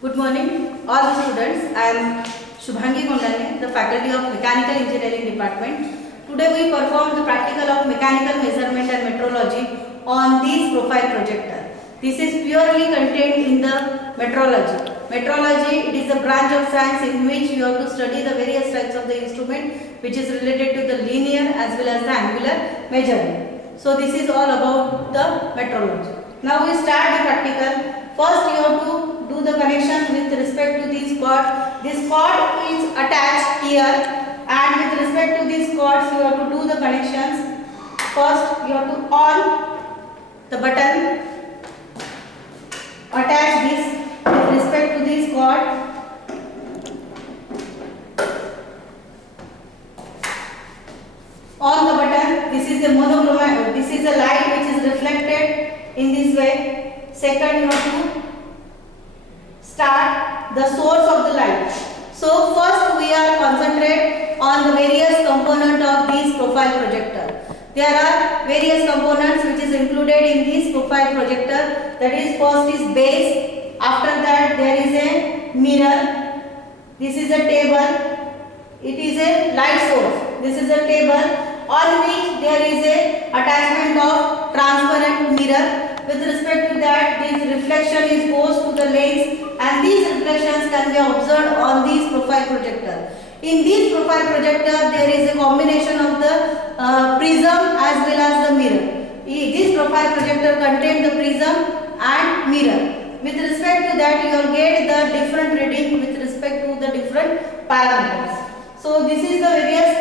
Good morning, all the students. I am Shubhangi Kondane, the faculty of Mechanical Engineering Department. Today we perform the practical of mechanical measurement and metrology on this profile projector. This is purely contained in the metrology. Metrology, it is a branch of science in which you have to study the various types of the instrument which is related to the linear as well as the angular measurement. So this is all about the metrology. Now we start the practical. First you have to do the connection with respect to this cord. This cord is attached here, and with respect to these cords you have to do the connections. First you have to on the button, attach this with respect to this cord. On the button, this is a monochrome, this is a light which is reflected in this way. Second, you have to start the source of the light. So first we are concentrate on the various component of this profile projector. There are various components which is included in this profile projector. That is, first is base. After that there is a mirror. This is a table. It is a light source. This is a table on which there is a attachment of transparent mirror. With respect to that, this reflection goes to the lens, and these reflections can be observed on this profile projector. In this profile projector, there is a combination of the prism as well as the mirror. This profile projector contains the prism and mirror. With respect to that, you will get the different reading with respect to the different parameters. So this is the various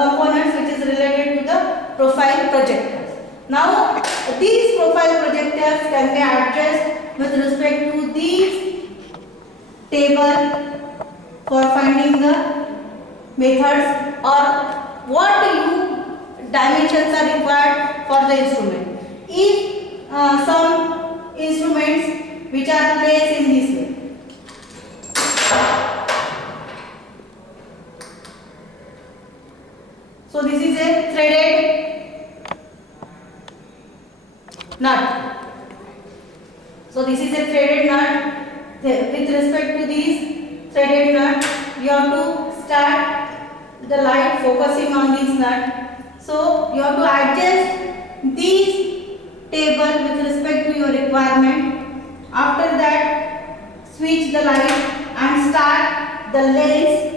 components which is related to the profile projectors. Now these profile projectors can be adjusted with respect to these table for finding the methods or what dimensions are required for the instrument. If some instruments which are placed in this way, so this is a threaded nut. So this is a threaded nut. With respect to this threaded nut, you have to start the light focusing on this nut. So you have to adjust this table with respect to your requirement. After that, switch the light and start the lens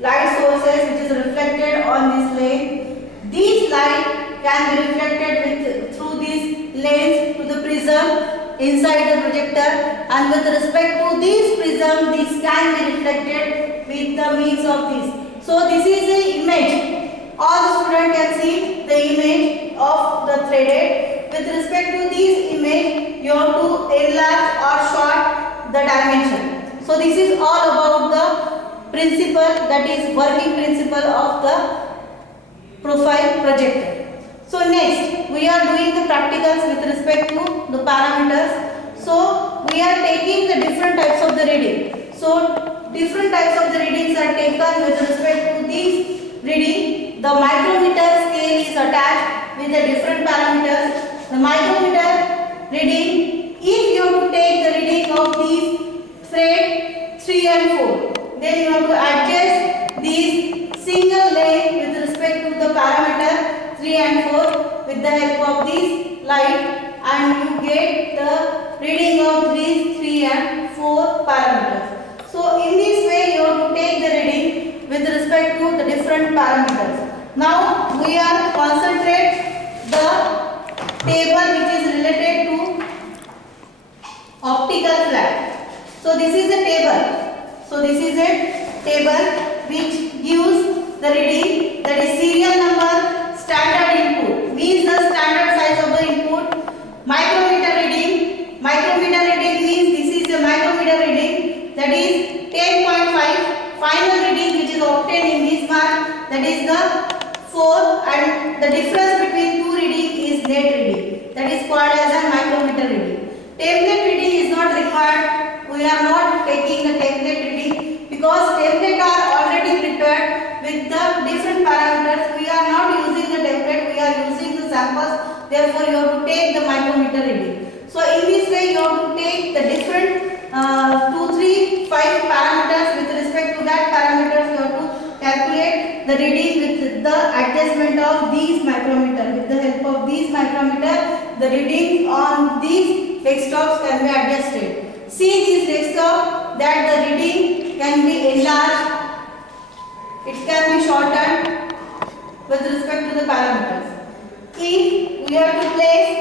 light sources which is reflected on this lens. These light can be reflected through this lens to the prism inside the projector, and with respect to this prism, this can be reflected with the means of this. So this is the image. All the student can see the image of the threaded. With respect to this image, you have to enlarge or short the dimension. So this is all about the principle, that is working principle of the profile projector. So next we are doing the practicals with respect to the parameters. So we are taking the different types of the reading. So different types of the readings are taken with respect to this reading. The micrometer scale is attached with the different parameters. The micrometer reading, if you have to take the reading of these thread 3 and 4, then you have to adjust this single lane with respect to the parameter 3 and 4 with the help of this light, and you get the reading of these 3 and 4 parameters. So in this way you have to take the reading with respect to the different parameters. Now we are concentrate the table which is related to optical flat. So this is a table. So this is a table which gives the reading, that is serial number, standard input, means the standard size of the input. Micrometer reading means this is a micrometer reading, that is 10.5. Final reading which is obtained in this mark, that is the 4, and the difference between two reading is net reading, that is called as a micrometer reading. Template reading is not required. We are not taking the template reading because template are already prepared with the different parameters. We are not using the template, we are using the samples. Therefore you have to take the micrometer reading. So in this way you have to take the different 2, 3, 5 parameters. With respect to that parameters, you have to calculate the reading with the adjustment of these micrometer. With the help of these micrometer, the reading on these desktops can be adjusted. See this desktop, that the reading can be enlarged, it can be shortened with respect to the parameters. If we have to place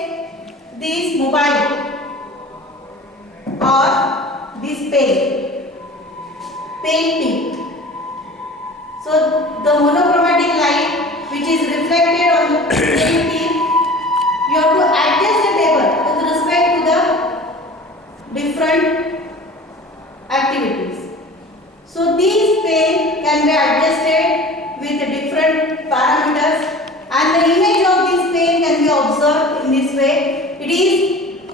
this mobile or this pen P. So the monochromatic light which is reflected on the pen P, you have to adjust the table with respect to the different activities. So these pen can be adjusted with different parameters, and the image of this pen can be observed in this way. It is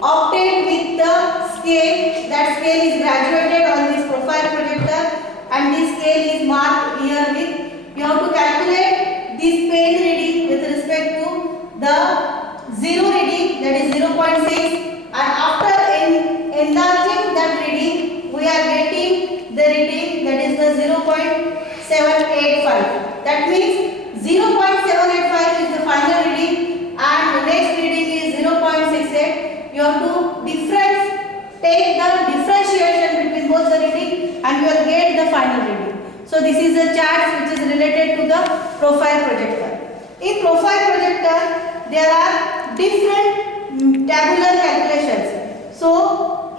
obtained with the scale. That scale is graduated on this profile projector, and this scale is marked here with. You have to calculate this pen reading with respect to the zero reading, that is 0.6, and after enlarging that reading, we are getting the reading, that is the 0.785. That means 0.785 is the final reading, and the next reading is 0.68. You have to take the differentiation between both the reading, and you will get the final reading. So this is a chart which is related to the profile projector. In profile projector, there are different tabular calculations. So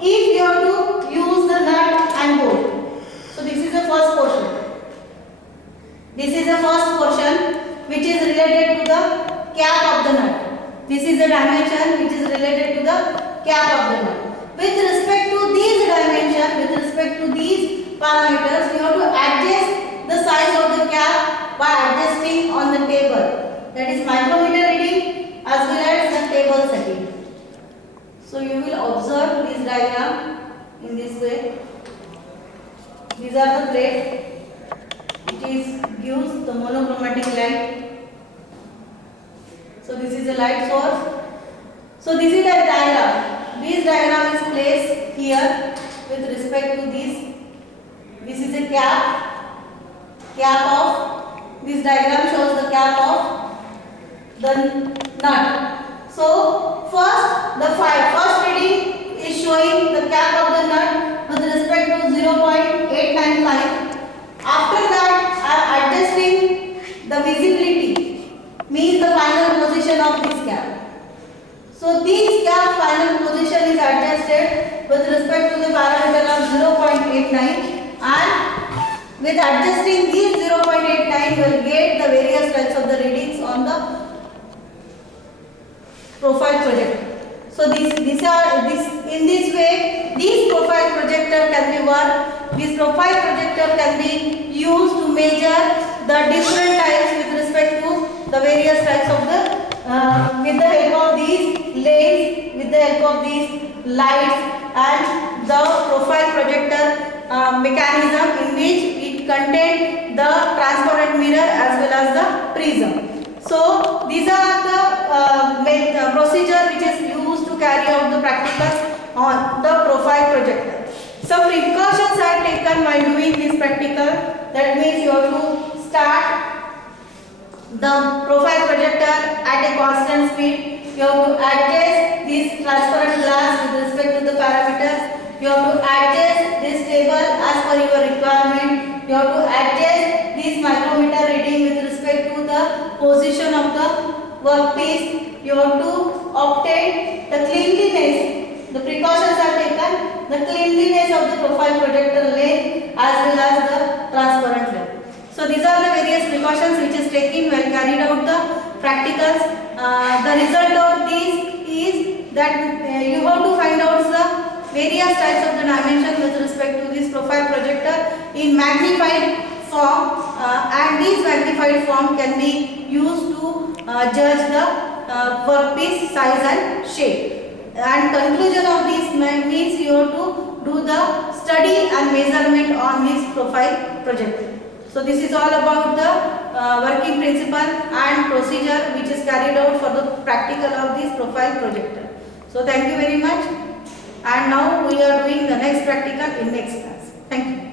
if you have to use the nut and bolt, so this is the first portion. This is the first portion which is related to the cap of the nut. This is the dimension which is related to the cap of the nut. With respect to these dimensions, with respect to these parameters, you have to adjust the size of the cap by adjusting on the table. That is micrometer reading as well as the table setting. So you will observe this diagram in this way. These are the threads which gives the monochromatic light. So this is a light source. So this is a diagram. This diagram is placed here with respect to this. This is a cap of, this diagram shows the cap of the nut. So first the first reading is showing the cap of the nut with respect to 0.895. After that I am adjusting the visibility, means the final position of this cap. So this cap final position is adjusted with respect to the parameter of 0.89, and with adjusting these 0.89 you will get the various types of the readings on the profile projector. So in this way this profile projector can be worked. This profile projector can be used to measure the different types with respect to the various types of the with the help of these lens, with the help of these lights, and the profile projector mechanism in which it contains the transparent mirror as well as the prism. So these are the procedure which is used to carry out the practicals on the profile projector. Some precautions are taken while doing this practical. That means you have to start the profile projector at a constant speed. You have to adjust this transparent glass with respect to the parameters. You have to adjust this table as per your requirement. You have to adjust this micrometer reading with respect to the position of the workpiece. You have to obtain the cleanliness. The precautions are taken. The cleanliness of the profile projector lens as well as the transparent lens. So these are the various precautions which is taken while carried out the practicals. The result of this is that you have to find out the various types of the dimensions with respect to this profile projector in magnified form, and this magnified form can be used to judge the workpiece size and shape. And conclusion of this means you have to do the study and measurement on this profile projector. So this is all about the working principle and procedure which is carried out for the practical of this profile projector. So thank you very much, and now we we are doing the next practical in next class. Thank you.